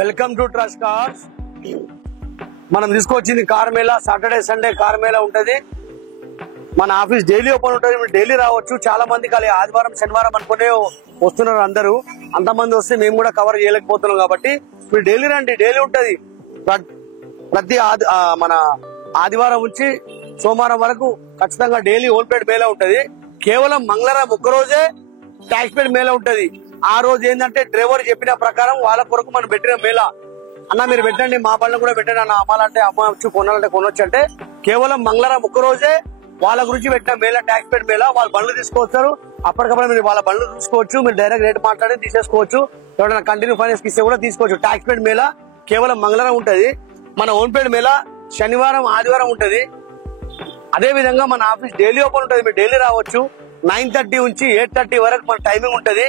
Welcome to trust cars. మనం తీసుకొచ్చింది car Mela. Saturday Sunday car Mela ఉంటది. మన ఆఫీస్ డైలీ ఓపెన్ ఉంటది. మీరు డైలీ రావచ్చు. చాలా మంది ఖాళీ ఆదివారం శనివారం అనుకునే వస్తున్నారు అందరూ. అంతమంది వస్తే మేము కూడా కవర్ చేయలేకపోతున్నాం కాబట్టి మీరు డైలీ రండి. డైలీ ఉంటది. ప్రతి మన ఆదివారం నుంచి సోమవారం వరకు ఖచ్చితంగా డైలీ ఓన్పేట్ మేళా ఉంటది. కేవలం మంగళవారం ఒక్కరోజే ట్యాక్స్ పేడ్ మేళా ఉంటది. ఆ రోజు ఏంటంటే డ్రైవర్ చెప్పిన ప్రకారం వాళ్ళ కొరకు మనం పెట్టిన మేళా. అన్న మీరు పెట్టండి, మా పనులు కూడా పెట్టండి అన్న, అమ్మాలంటే అమ్మవచ్చు, కొనాలంటే కొనొచ్చు అంటే కేవలం మంగళవారం ఒక్కరోజే వాళ్ళ గురించి పెట్టిన మేళా, ట్యాక్స్ పేడ్ మేళా. వాళ్ళ బండ్లు తీసుకొస్తారు. అప్పటికప్పుడు మీరు వాళ్ళ బండ్లు చూసుకోవచ్చు. మీరు డైరెక్ట్ రేట్ మాట్లాడి తీసేసుకోవచ్చు. ఎవరైనా కంటిన్యూ ఫైనాన్స్ ఇస్తే కూడా తీసుకోవచ్చు. ట్యాక్స్ పేడ్ మేళా కేవలం మంగళవారం ఉంటది. మన ఓన్పేడ్ మేళా శనివారం ఆదివారం ఉంటది. అదే విధంగా మన ఆఫీస్ డైలీ ఓపెన్ ఉంటది. మీరు డైలీ రావచ్చు. 9:30 నుంచి 8:30 వరకు మన టైమింग ఉంటది.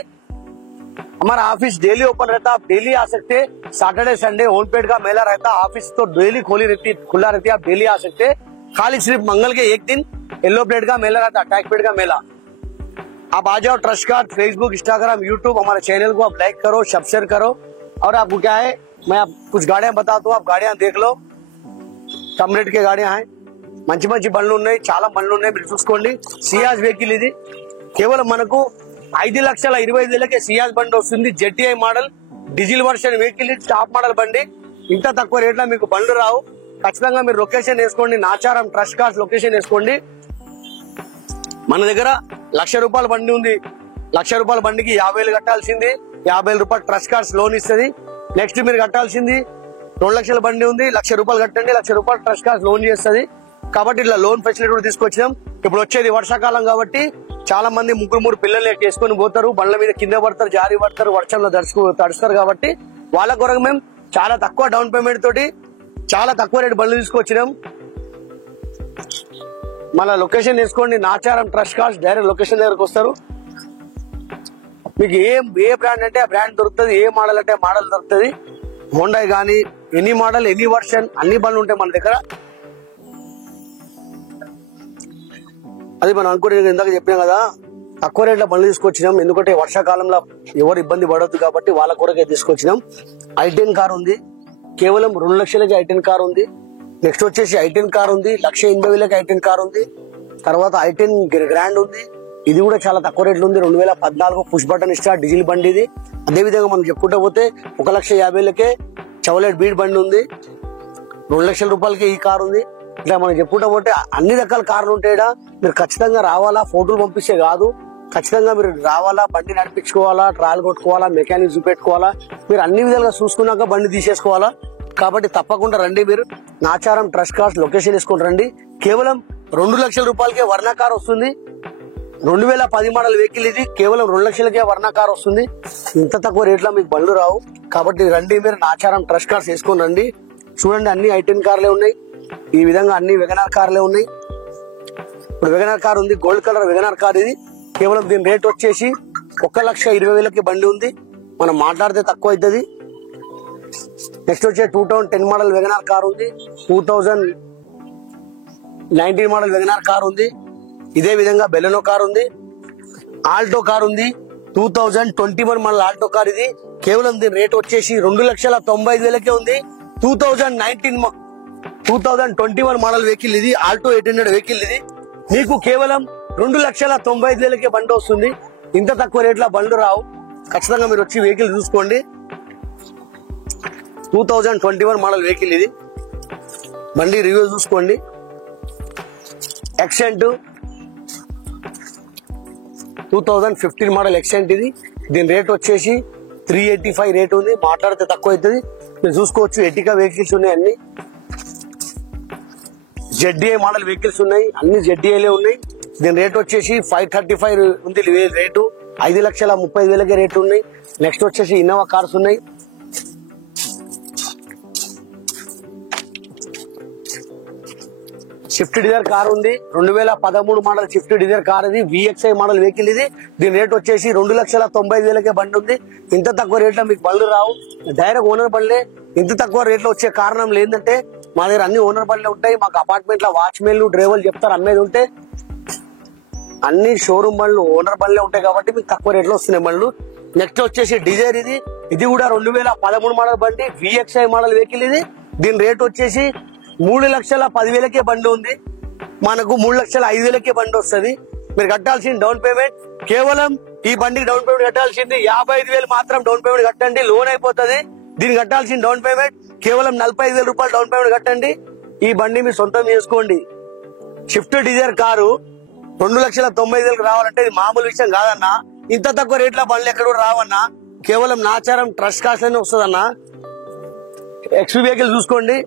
हमारा ऑफिस डेली ओपन रहता है. आप डेली आ सकते हैं. सैटरडे संडे ओनपेड का मेला रहता है. ऑफिस तो डेली खुला रहती है. आप डेली आ सकते हैं. खाली सिर्फ मंगल के एक दिन येलो प्लेट का मेला रहता है, टैग प्लेट का मेला. आप आ जाओ. Trust card Facebook Instagram YouTube हमारे चैनल को आप लाइक करो, सब्सक्राइब करो. और आपको क्या है, मैं आप कुछ गाड़ियां बताता हूँ. आप गाड़ियां देख लो. कम रेट के गाड़ियां हैं. మంచి మంచి బండ్లు ఉన్నాయి. చాలా బండ్లు ఉన్నాయి. మీరు చూసుకోండి. సియాజ్ వెహికల్ ఇది. కేవలం మనకు 5,25,000కే సియాజ్ బండి వస్తుంది. జెటిఐ model diesel version vehicle. Top model బండి. ఇంత తక్కువ రేట్ లో మీకు బండ్లు రావు. ఖచ్చితంగా మీరు లొకేషన్ వేసుకోండి. నాచారం ట్రస్ట్ కార్స్ లొకేషన్ వేసుకోండి. మన దగ్గర ₹1,00,000 బండి ఉంది. ₹1,00,000 బండికి 50,000 కట్టాల్సింది. 50,000 రూపాయలు ట్రస్ట్ కార్స్ లోన్ ఇస్తుంది. నెక్స్ట్ మీరు కట్టాల్సింది 2 లక్షల బండి ఉంది. ₹1,00,000 కట్టండి. ₹1,00,000 ట్రస్ట్ కార్స్ లోన్ చేస్తుంది. కాబట్టి ఇట్లా లోన్ ఫెసిలిటీ కూడా తీసుకొచ్చినాం. ఇప్పుడు వచ్చేది వర్షాకాలం కాబట్టి చాలా మంది ముగ్గురు పిల్లలు వేసుకొని పోతారు. బండ్ల మీద కింద పడతారు, జారి పడతారు, వర్షంలో తడుస్తారు. కాబట్టి వాళ్ళ కొరకు మేము చాలా తక్కువ డౌన్ పేమెంట్ తోటి చాలా తక్కువ రేటు బండ్లు తీసుకొచ్చినాం. మళ్ళా లొకేషన్ వేసుకోండి. Nacharam trust cars direct location దగ్గరకు వస్తారు. మీకు ఏ బ్రాండ్ అంటే ఆ బ్రాండ్ దొరుకుతుంది. ఏ మోడల్ అంటే మోడల్ దొరుకుతుంది. హోండా గానీ ఎనీ మోడల్ ఎనీ వర్షన్ అన్ని బండ్లు ఉంటాయి మన దగ్గర. అది మనం అనుకునేది ఇందాక చెప్పాం కదా, తక్కువ రేట్ల బండ్లు తీసుకొచ్చినాం. ఎందుకంటే వర్షాకాలంలో ఎవరు ఇబ్బంది పడవద్దు కాబట్టి వాళ్ళ కొరకే తీసుకొచ్చినాం. i10 కార్ ఉంది. కేవలం 2 లక్షలకి i10 కార్ ఉంది. నెక్స్ట్ వచ్చేసి i10 కార్ ఉంది. 1,80,000కి i10 కార్ ఉంది. తర్వాత i10 గ్రాండ్ ఉంది. ఇది కూడా చాలా తక్కువ రేట్లు ఉంది. 2014 పుష్ బటన్ స్టార్ట్ డీజిల్ బండి ఇది. అదే విధంగా మనం చెప్పుకుంటూ పోతే 1,50,000కే చవలెట్ బీడ్ బండి ఉంది. 2 లక్షల రూపాయలకి ఈ కార్ ఉంది. ఇట్లా మనం చెప్పుకుంటా పోతే అన్ని రకాల కార్లు ఉంటాయా. మీరు ఖచ్చితంగా రావాలా. ఫోటోలు పంపిస్తే కాదు, ఖచ్చితంగా మీరు రావాలా. బండి నడిపించుకోవాలా, ట్రాయల్ కొట్టుకోవాలా, మెకానిక్ చూపెట్టుకోవాలా. మీరు అన్ని విధాలుగా చూసుకున్నాక బండి తీసేసుకోవాలా. కాబట్టి తప్పకుండా రండి. మీరు నాచారం ట్రస్ట్ కార్స్ లొకేషన్ వేసుకుని రండి. కేవలం 2 లక్షల రూపాయలకే వర్ణ కార్ వస్తుంది. 2010 మోడల్ వెహికల్ ఇది. కేవలం 2 లక్షలకే వర్ణ కార్ వస్తుంది. ఇంత తక్కువ రేట్లో మీకు బండ్లు రావు. కాబట్టి రండి. మీరు నాచారం ట్రస్ట్ కార్స్ వేసుకొని రండి. చూడండి, అన్ని i10 కార్లే ఉన్నాయి. ఈ విధంగా అన్ని వెగనార్ కార్లే ఉన్నాయి. ఇప్పుడు వెగనార్ కార్ ఉంది. గోల్డ్ కలర్ వెగనార్ కార్ ఇది. కేవలం దీని రేట్ వచ్చేసి 1,20,000కి బండి ఉంది. మనం మాట్లాడితే తక్కువ అవుతుంది. నెక్స్ట్ వచ్చే 2010 మోడల్ వెగనార్ కార్ ఉంది. 2019 మోడల్ వెగనార్ కార్ ఉంది. ఇదే విధంగా బెలెనో కార్ ఉంది. ఆల్టో కార్ ఉంది. 2021 మోడల్ ఆల్టో కార్ ఇది. కేవలం దీని రేట్ వచ్చేసి 2,95,000కే ఉంది. 2021 మోడల్ వెహికల్ ఇది. ఆల్టో 800 వెహికల్ ఇది. మీకు కేవలం 2,95,000కే బండి వస్తుంది. ఇంత తక్కువ రేట్ల బండ్లు రావు. ఖచ్చితంగా మీరు వచ్చి వెహికల్ చూసుకోండి. 2021 మోడల్ వెహికల్ ఇది. బండి రివ్యూ చూసుకోండి. ఎక్సెంట్ 2015 మోడల్ ఎక్సెంట్ ఇది. దీని రేట్ వచ్చేసి 385 రేట్ ఉంది. మాట్లాడితే తక్కువ అవుతుంది. మీరు చూసుకోవచ్చు. ఎటికా వెహికల్స్ ఉన్నాయి. అన్ని జెడ్డీఐ మోడల్ వెహికల్స్ ఉన్నాయి. అన్ని జెడ్డీఐలే ఉన్నాయి. దీని రేట్ వచ్చేసి 535 ఉంది రేటు. 5,30,000కే రేట్లు ఉన్నాయి. నెక్స్ట్ వచ్చేసి ఇన్నోవా కార్స్ ఉన్నాయి. స్విఫ్ట్ డిజైర్ కార్ ఉంది. 2013 మోడల్ స్విఫ్ట్ డిజైర్ కార్ ఇది. VXI మోడల్ వెహికల్ ఇది. దీని రేట్ వచ్చేసి 2,90,000కే బండి ఉంది. ఇంత తక్కువ రేట్లో మీకు బండ్లు రావు. Direct owner బండ్లే. ఇంత తక్కువ రేట్లో వచ్చే కారణం ఏంటంటే మా దగ్గర అన్ని ఓనర్ బండ్లే ఉంటాయి. మాకు అపార్ట్మెంట్ లో వాచ్మెన్లు డ్రైవర్లు చెప్తారు అమ్మేది ఉంటే. అన్ని షోరూమ్ బండ్లు ఓనర్ బండ్లే ఉంటాయి కాబట్టి మీకు తక్కువ రేట్లో వస్తున్నాయి బండ్లు. నెక్స్ట్ వచ్చేసి డిజైర్ ఇది. ఇది కూడా 2013 మోడల్ బండి, VXI మోడల్ వెహికల్ ఇది. దీని రేట్ వచ్చేసి 3,10,000కే బండి ఉంది. మనకు 3,05,000కే బండి వస్తుంది. మీరు కట్టాల్సిన డౌన్ పేమెంట్ కేవలం ఈ బండికి డౌన్ పేమెంట్ కట్టాల్సింది 55,000 మాత్రం డౌన్ పేమెంట్ కట్టండి, లోన్ అయిపోతుంది. దీనికి కట్టాల్సిన డౌన్ పేమెంట్ కేవలం 45,000 రూపాయలు డౌన్ పేమెంట్ కట్టండి. ఈ బండి మీరు సొంతం చేసుకోండి. స్విఫ్ట్ డిజైర్ కారు 2,90,000 రావాలంటే ఇది మామూలు విషయం కాదన్నా. ఇంత తక్కువ రేట్ల బండ్లు ఎక్కడ కూడా రావన్నా. కేవలం నాచారం ట్రస్ట్ కాస్ట్ లోనే వస్తుందన్నా. XV వెహికల్ చూసుకోండి,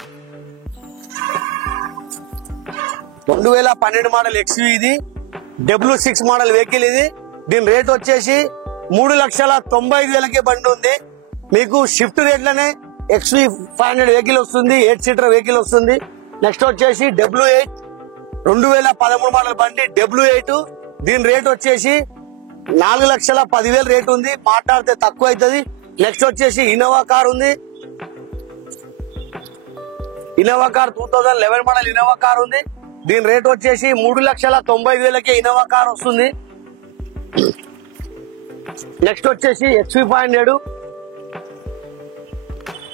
2012 మోడల్ XV ఇది. W6 మోడల్ వెహికల్ ఇది. దీని రేట్ వచ్చేసి 3,95,000కే బండి ఉంది. మీకు షిఫ్ట్ రేట్లనే XV 500 వెహికల్ వస్తుంది, 8 సీటర్ వెహికల్ వస్తుంది. నెక్స్ట్ వచ్చేసి W8 2013 మోడల్ బండి W8. దీని రేట్ వచ్చేసి 4,10,000 రేట్ ఉంది, మాట్లాడితే తక్కువ అవుతుంది. నెక్స్ట్ వచ్చేసి ఇన్నోవా కార్ ఉంది. Innova car 2011 model Innova car ఉంది. దీని రేట్ వచ్చేసి 3,90,000కే ఇన్నోవా కార్ వస్తుంది. నెక్స్ట్ వచ్చేసి XV 500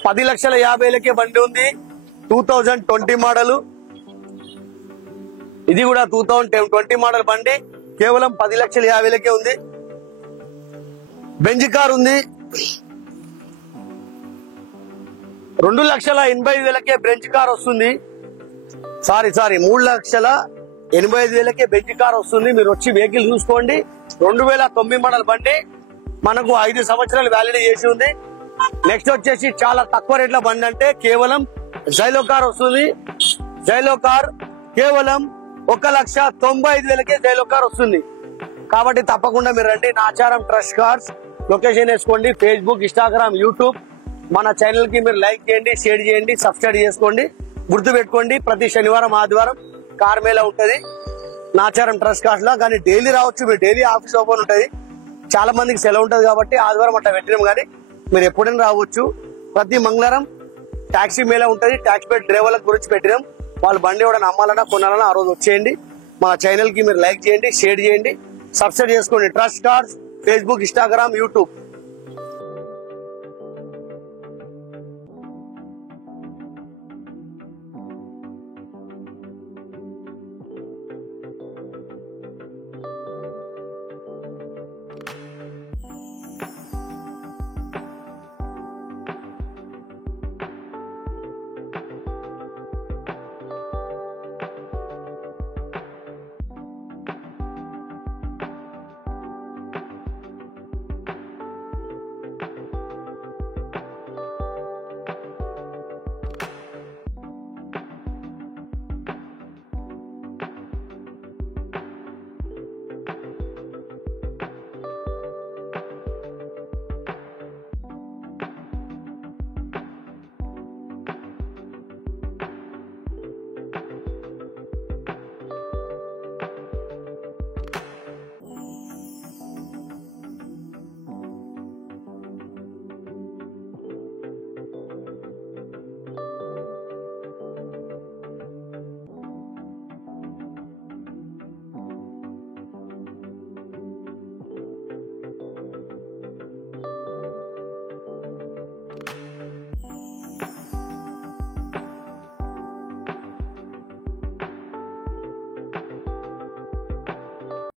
10,50,000కే బండి ఉంది, 2020 మోడల్. ఇది కూడా 2020 మోడల్ బండి, కేవలం 10,50,000కే ఉంది. బెంజ్ కార్ ఉంది, 2,85,000కే బెంజ్ కార్ వస్తుంది. సారీ 3,85,000కే బెంజ్ కార్ వస్తుంది. మీరు వచ్చి వెహికల్ చూసుకోండి. 2009 మోడల్ బండి, మనకు 5 సంవత్సరాలు వ్యాలిడిటీ చేసి ఉంది. నెక్స్ట్ వచ్చేసి చాలా తక్కువ రేట్ల బండి అంటే కేవలం జైలో కార్ వస్తుంది. జైలో కార్ కేవలం 1,95,000కే జైలో కార్ వస్తుంది. కాబట్టి తప్పకుండా మీరు రండి. నాచారం ట్రస్ట్ కార్స్ లొకేషన్ వేసుకోండి. ఫేస్బుక్, ఇన్స్టాగ్రామ్, యూట్యూబ్ మన ఛానల్ కి మీరు లైక్ చేయండి, షేర్ చేయండి, సబ్స్క్రైబ్ చేసుకోండి. గుర్తు పెట్టుకోండి, ప్రతి శనివారం ఆదివారం కార్ మేళా ఉంటది నాచారం ట్రస్ట్ కార్స్ లో. కానీ డైలీ రావచ్చు, మీరు డైలీ ఆఫీస్ ఓపెన్ ఉంటది. చాలా మందికి సెలవు ఉంటది కాబట్టి ఆదివారం అట్లా పెట్టినాం. కానీ మీరు ఎప్పుడైనా రావచ్చు. ప్రతి మంగళవారం టాక్సీ మేళా ఉంటది. టాక్సీ పెట్టి డ్రైవర్ల గురించి పెట్టినాం. వాళ్ళు బండి ఎవరైనా అమ్మాలన్నా కొనాలన్నా ఆ రోజు వచ్చేయండి. మా ఛానల్ కి మీరు లైక్ చేయండి, షేర్ చేయండి, సబ్స్క్రైబ్ చేసుకోండి. Trust cars Facebook, Instagram, YouTube.